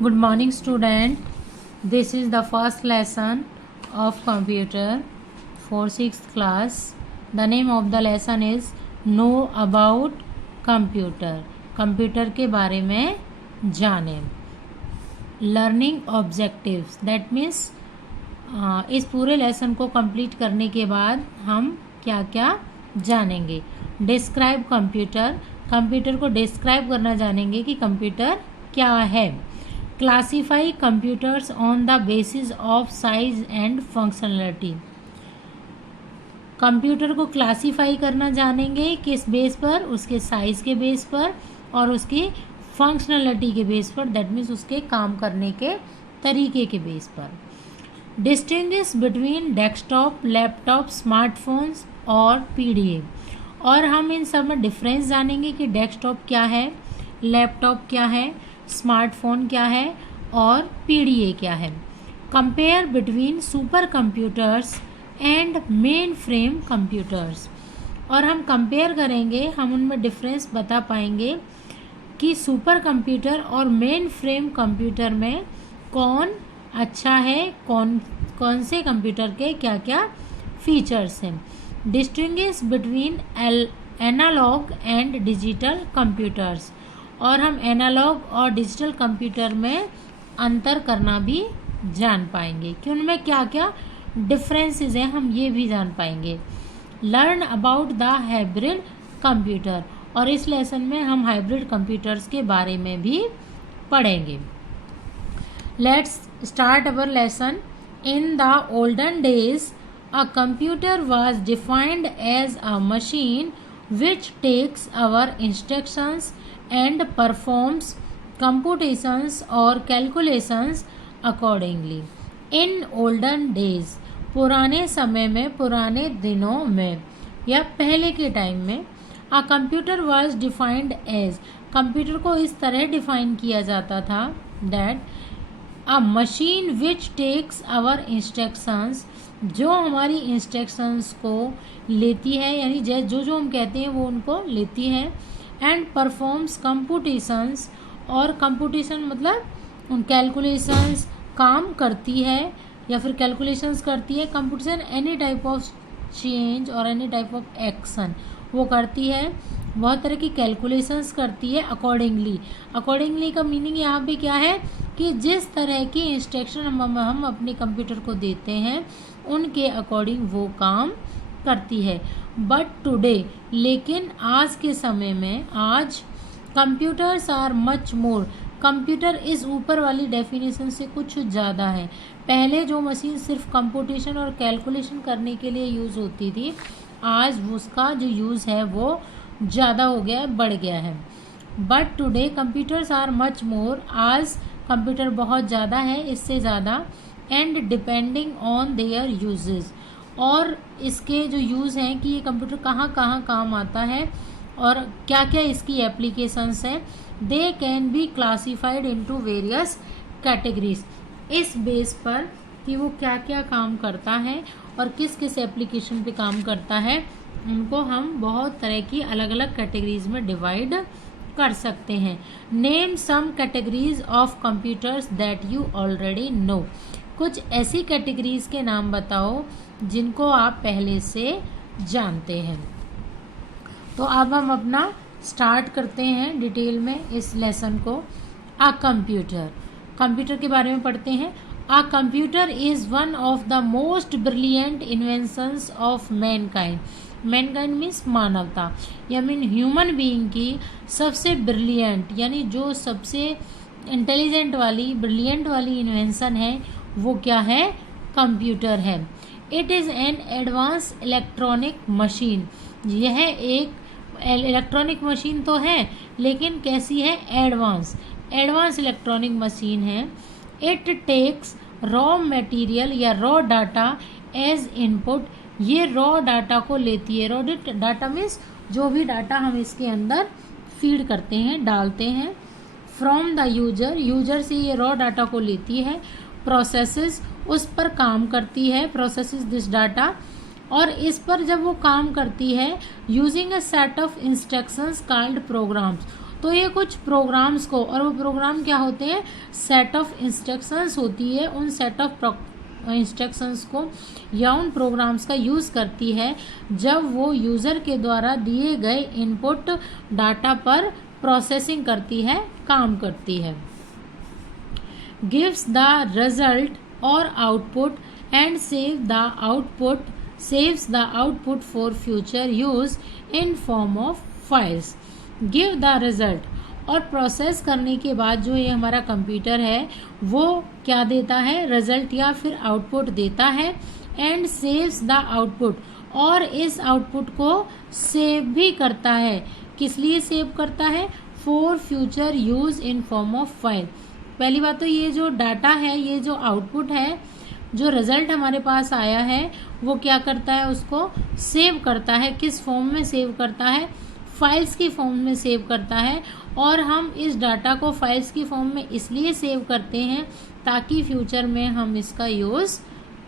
Good morning, student. This is the first lesson of computer for 6th class. The name of the lesson is Know about computer. Computer के बारे में जानें. Learning objectives, that means इस पूरे lesson को complete करने के बाद हम क्या क्या जानेंगे. डिस्क्राइब कंप्यूटर, कंप्यूटर को डिस्क्राइब करना जानेंगे कि कंप्यूटर क्या है. Classify computers on the basis of size and functionality, computer को क्लासीफाई करना जानेंगे किस बेस पर, उसके साइज के बेस पर और उसकी फंक्शनलिटी के बेस पर, दैट मीन्स उसके काम करने के तरीके के बेस पर. Distinguish between desktop, laptop, smartphones और पीडीए, और हम इन सब में डिफरेंस जानेंगे कि डेस्कटॉप क्या है, लैपटॉप क्या है, स्मार्टफोन क्या है और पीडीए क्या है. Compare between super computers and main frame computers, और हम कंपेयर करेंगे, हम उनमें डिफरेंस बता पाएंगे कि सुपर कंप्यूटर और मेन फ्रेम कंप्यूटर में कौन अच्छा है, कौन से कंप्यूटर के क्या क्या फीचर्स हैं. Distinguish between analog and digital computers, और हम एनालॉग और डिजिटल कंप्यूटर में अंतर करना भी जान पाएंगे कि उनमें क्या क्या डिफरेंसेस हैं, हम ये भी जान पाएंगे. Learn about the hybrid computer, और इस लेसन में हम हाइब्रिड कंप्यूटर्स के बारे में भी पढ़ेंगे. Let's start our lesson. In the olden days a computer was defined as a machine which takes our instructions and performs computations or calculations accordingly. In olden days, पुराने समय में, पुराने दिनों में या पहले के टाइम में, a computer was defined as, computer को इस तरह डिफाइन किया जाता था that a machine which takes our instructions, जो हमारी इंस्ट्रक्शंस को लेती है, यानी जो जो हम कहते हैं वो उनको लेती है. एंड परफॉर्म्स कंप्यूटेशंस, और कंप्यूटेशन मतलब उन कैलकुलेशंस, काम करती है या फिर कैलकुलेशंस करती है. Computation any type of change और एनी टाइप ऑफ एक्शन वो करती है, बहुत तरह की कैलकुलेशंस करती है. अकॉर्डिंगली का मीनिंग यहाँ पे क्या है कि जिस तरह की इंस्ट्रक्शन हम अपने कंप्यूटर को देते हैं उनके अकॉर्डिंग वो काम करती है. बट टुडे, लेकिन आज के समय में, आज computers are much more, computer इस ऊपर वाली डेफिनेशन से कुछ ज़्यादा है. पहले जो मशीन सिर्फ कंप्यूटेशन और कैलकुलेशन करने के लिए यूज़ होती थी, आज उसका जो यूज़ है वो ज़्यादा हो गया है, बढ़ गया है. But today computers are much more, आज कंप्यूटर बहुत ज़्यादा है, इससे ज़्यादा. And depending on their uses, और इसके जो यूज़ हैं कि ये कंप्यूटर कहाँ कहाँ काम आता है और क्या क्या इसकी एप्लीकेशंस हैं. They can be classified into various categories, इस बेस पर कि वो क्या क्या काम करता है और किस किस एप्लीकेशन पे काम करता है, उनको हम बहुत तरह की अलग अलग कैटेगरीज में डिवाइड कर सकते हैं. Name some categories of computers that you already know, कुछ ऐसी कैटेगरीज के नाम बताओ जिनको आप पहले से जानते हैं. तो अब हम अपना स्टार्ट करते हैं डिटेल में इस लेसन को. अ कंप्यूटर, कंप्यूटर के बारे में पढ़ते हैं. A computer is one of the most brilliant inventions of Mankind, Mankind means मानवता, या मीन ह्यूमन बीइंग की सबसे ब्रिलियंट, यानी जो सबसे इंटेलिजेंट वाली, ब्रिलियंट वाली इन्वेंशन है वो क्या है, कंप्यूटर है. It is an advance electronic machine, यह एक इलेक्ट्रॉनिक मशीन तो है लेकिन कैसी है, एडवांस इलेक्ट्रॉनिक मशीन है. इट टेक्स रॉ मटेरियल या रॉ डाटा एज इनपुट, ये रॉ डाटा को लेती है. रॉ डाटा मीन्स जो भी डाटा हम इसके अंदर फीड करते हैं, डालते हैं. फ्रॉम द यूजर से ये रॉ डाटा को लेती है. प्रोसेसेस, उस पर काम करती है, प्रोसेसेस दिस डाटा, और इस पर जब वो काम करती है using a set of instructions called programs, तो ये कुछ प्रोग्राम्स को, और वो प्रोग्राम क्या होते हैं, सेट ऑफ इंस्ट्रक्शंस होती है, उन सेट ऑफ इंस्ट्रक्शंस को या उन प्रोग्राम्स का यूज़ करती है जब वो यूज़र के द्वारा दिए गए इनपुट डाटा पर प्रोसेसिंग करती है, काम करती है। गिव्स द रिजल्ट और output and saves the output for future use in form of files. Give the result, और प्रोसेस करने के बाद जो ये हमारा कंप्यूटर है वो क्या देता है, रिजल्ट या फिर आउटपुट देता है। एंड सेव्स द आउटपुट, और इस आउटपुट को सेव भी करता है। किस लिए सेव करता है, for future use in form of file. पहली बात तो ये जो डाटा है, ये जो आउटपुट है, जो रिजल्ट हमारे पास आया है वो क्या करता है, उसको सेव करता है। किस फॉर्म में सेव करता है, फाइल्स की फॉर्म में सेव करता है। और हम इस डाटा को फाइल्स की फॉर्म में इसलिए सेव करते हैं ताकि फ्यूचर में हम इसका यूज़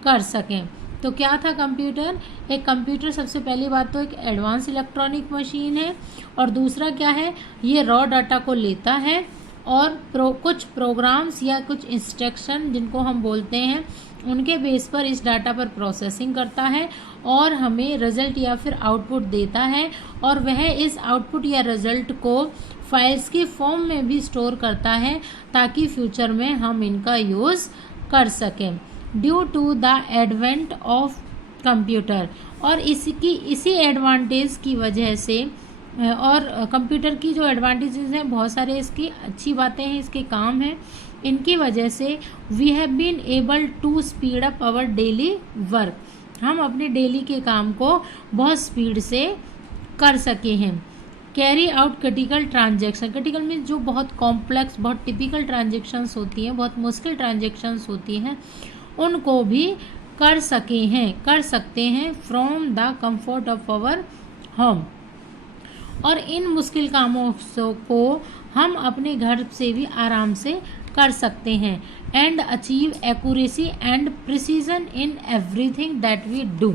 कर सकें। तो क्या था कंप्यूटर, एक कंप्यूटर सबसे पहली बात तो एक एडवांस इलेक्ट्रॉनिक मशीन है, और दूसरा क्या है, ये रॉ डाटा को लेता है और कुछ प्रोग्राम्स या कुछ इंस्ट्रक्शन जिनको हम बोलते हैं उनके बेस पर इस डाटा पर प्रोसेसिंग करता है और हमें रिजल्ट या फिर आउटपुट देता है, और वह इस आउटपुट या रिजल्ट को फाइल्स की फॉर्म में भी स्टोर करता है ताकि फ्यूचर में हम इनका यूज़ कर सकें। Due to the advent of computer, और इसी एडवांटेज की वजह से, और कंप्यूटर की जो एडवांटेजेस हैं बहुत सारे, इसकी अच्छी बातें हैं, इसके काम हैं, इनकी वजह से we have been able to speed up our daily work, हम अपने डेली के काम को बहुत स्पीड से कर सके हैं। Carry out critical transaction, critical means जो बहुत कॉम्प्लेक्स, बहुत टिपिकल ट्रांजेक्शन्स होती हैं, बहुत मुश्किल ट्रांजेक्शन्स होती हैं, उनको भी कर सकते हैं from the comfort of our home. और इन मुश्किल कामों को हम अपने घर से भी आराम से कर सकते हैं। And achieve accuracy and precision in everything that we do,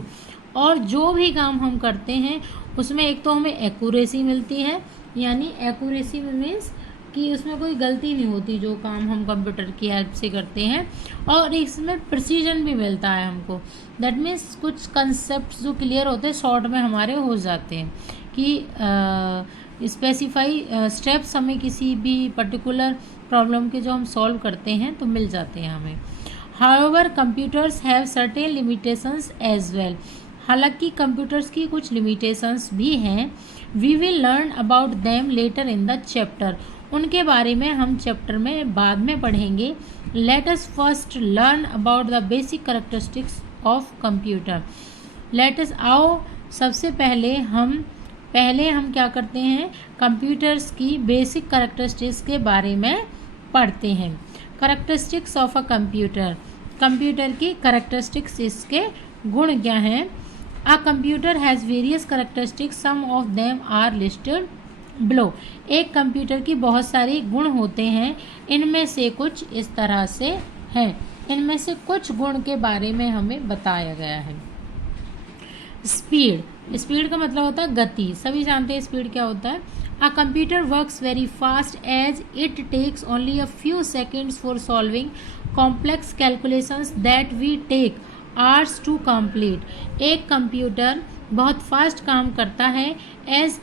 और जो भी काम हम करते हैं उसमें एक तो हमें एक्यूरेसी मिलती है, यानी एक्यूरेसी मीन्स कि उसमें कोई गलती नहीं होती जो काम हम कंप्यूटर की हेल्प से करते हैं, और इसमें प्रिसीजन भी मिलता है हमको। दैट मीन्स कुछ कंसेप्ट जो क्लियर होते हैं शॉर्ट में हमारे हो जाते हैं, कि स्पेसिफाई स्टेप्स हमें किसी भी पर्टिकुलर प्रॉब्लम के जो हम सॉल्व करते हैं तो मिल जाते हैं हमें। However computers have certain limitations as well, हालांकि कंप्यूटर्स की कुछ लिमिटेशंस भी हैं। We will learn about them later in the chapter, उनके बारे में हम चैप्टर में बाद में पढ़ेंगे। Let us first learn about the basic characteristics of computer. Let us, आओ सबसे पहले हम क्या करते हैं, कंप्यूटर्स की बेसिक कैरेक्टरिस्टिक्स के बारे में पढ़ते हैं। Characteristics of a computer, computer की कैरेक्टरिस्टिक्स, इसके गुण क्या हैं। A computer has various characteristics, some of them are listed below, एक कंप्यूटर की बहुत सारे गुण होते हैं, इनमें से कुछ इस तरह से हैं। इनमें से कुछ गुण के बारे में हमें बताया गया है। स्पीड, स्पीड का मतलब होता है गति, सभी जानते हैं स्पीड क्या होता है। A computer works very fast as it takes only a few seconds for solving complex calculations that we take hours to complete, एक कंप्यूटर बहुत फास्ट काम करता है, as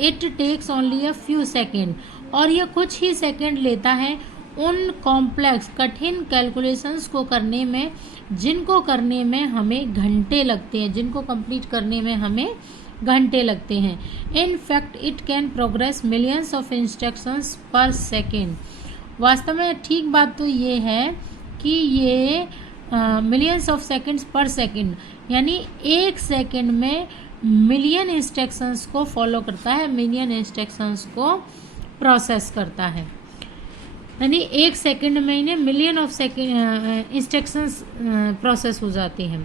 it takes only a few second, और यह कुछ ही second लेता है उन कॉम्प्लेक्स कठिन कैलकुलेशंस को करने में, जिनको करने में हमें घंटे लगते हैं, जिनको कंप्लीट करने में हमें घंटे लगते हैं। In fact it can progress millions of instructions पर सेकेंड, वास्तव में ठीक बात तो ये है कि ये मिलियंस ऑफ सेकेंड्स पर सेकेंड, यानी एक सेकेंड में मिलियन इंस्ट्रक्शंस को फॉलो करता है, मिलियन इंस्ट्रक्शंस को प्रोसेस करता है, यानी एक सेकंड में इन्हें मिलियन ऑफ इंस्ट्रक्शंस प्रोसेस हो जाती हैं।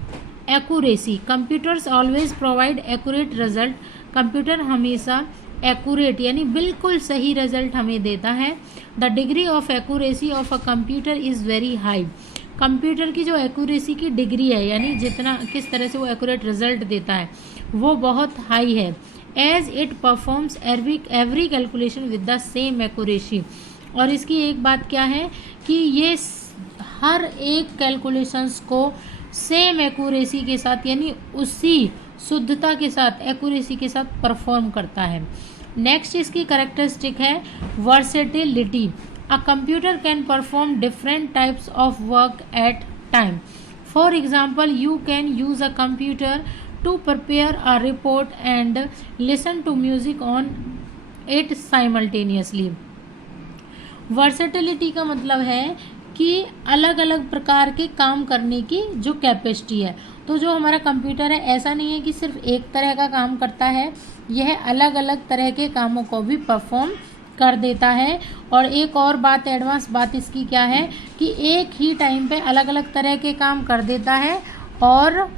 Accuracy, computers always provide accurate result, computer हमेशा एक्यूरेट यानी बिल्कुल सही रिजल्ट हमें देता है। The degree of accuracy of a computer is very high, computer की जो एक्यूरेसी की डिग्री है, यानी जितना किस तरह से वो एक्यूरेट रिजल्ट देता है वो बहुत हाई है। As it performs every calculation with the same accuracy. और इसकी एक बात क्या है कि ये हर एक कैलकुलेशंस को सेम एक्यूरेसी के साथ यानी उसी शुद्धता के साथ एक्यूरेसी के साथ परफॉर्म करता है। नेक्स्ट इसकी कैरेक्टरिस्टिक है versatility. A computer can perform different types of work at time. For example you can use a computer to prepare a report and listen to music on it simultaneously. Versatility का मतलब है कि अलग अलग प्रकार के काम करने की जो कैपेसिटी है। तो जो हमारा कंप्यूटर है ऐसा नहीं है कि सिर्फ एक तरह का काम करता है, यह अलग अलग तरह के कामों को भी परफॉर्म कर देता है। और एक और बात, एडवांस बात इसकी क्या है कि एक ही टाइम पे अलग अलग तरह के काम कर देता है। और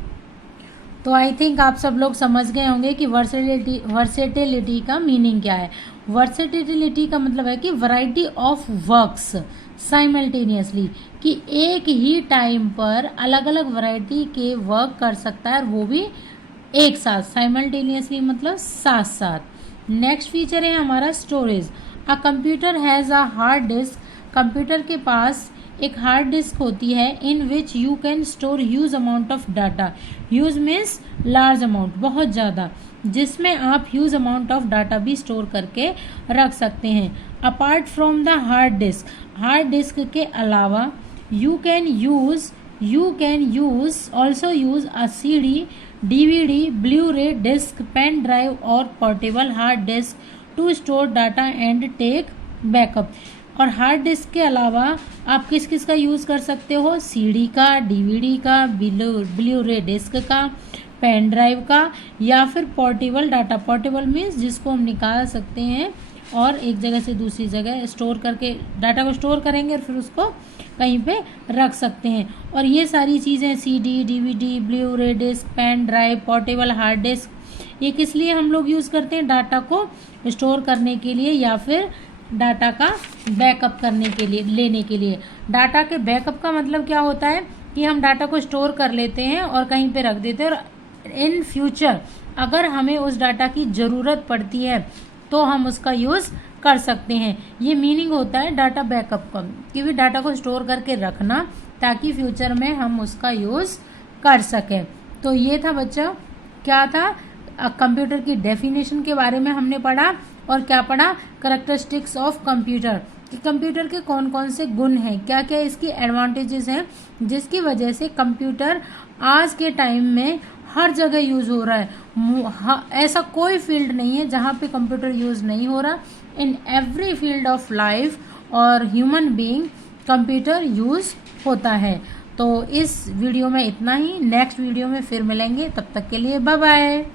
तो आई थिंक आप सब लोग समझ गए होंगे कि वर्सेटिलिटी का मीनिंग क्या है। वर्सेटिलिटी का मतलब है कि वैरायटी ऑफ वर्क्स साइमल्टेनियसली, कि एक ही टाइम पर अलग अलग वैरायटी के वर्क कर सकता है और वो भी एक साथ। साइमल्टेनियसली मतलब साथ साथ। नेक्स्ट फीचर है हमारा storage. A computer has a hard disk. Computer के पास एक हार्ड डिस्क होती है in which you can store huge amount of data. Huge means large amount, बहुत ज़्यादा, जिसमें आप ह्यूज अमाउंट ऑफ डाटा भी स्टोर करके रख सकते हैं। Apart from the hard disk के अलावा you can use also use a CD, DVD, Blu ray disk, pen drive और portable hard disk to store data and take backup. और hard disk के अलावा आप किस किस का यूज़ कर सकते हो? CD का, DVD का, ब्लू-रे डिस्क का, पेन ड्राइव का, या फिर पोर्टेबल डाटा। पोर्टेबल मीन्स जिसको हम निकाल सकते हैं और एक जगह से दूसरी जगह स्टोर करके डाटा को स्टोर करेंगे और फिर उसको कहीं पे रख सकते हैं। और ये सारी चीज़ें CD, DVD, Blu ray disk, pen drive, portable hard disk, ये किस लिए हम लोग यूज़ करते हैं? डाटा को स्टोर करने के लिए या फिर डाटा का बैकअप करने के लिए, लेने के लिए। डाटा के बैकअप का मतलब क्या होता है कि हम डाटा को स्टोर कर लेते हैं और कहीं पे रख देते हैं और इन फ्यूचर अगर हमें उस डाटा की ज़रूरत पड़ती है तो हम उसका यूज़ कर सकते हैं। ये मीनिंग होता है डाटा बैकअप का, कि भी डाटा को स्टोर करके रखना ताकि फ्यूचर में हम उसका यूज़ कर सकें। तो ये था बच्चा, क्या था, कंप्यूटर की डेफिनेशन के बारे में हमने पढ़ा। और क्या पढ़ा? कैरेक्टरिस्टिक्स ऑफ कंप्यूटर, कि कंप्यूटर के कौन कौन से गुण हैं, क्या क्या इसकी एडवांटेजेस हैं जिसकी वजह से कंप्यूटर आज के टाइम में हर जगह यूज़ हो रहा है। ऐसा कोई फील्ड नहीं है जहाँ पे कंप्यूटर यूज़ नहीं हो रहा। In every field of life और ह्यूमन बीइंग कंप्यूटर यूज़ होता है। तो इस वीडियो में इतना ही, नेक्स्ट वीडियो में फिर मिलेंगे, तब तक के लिए बाय बाय।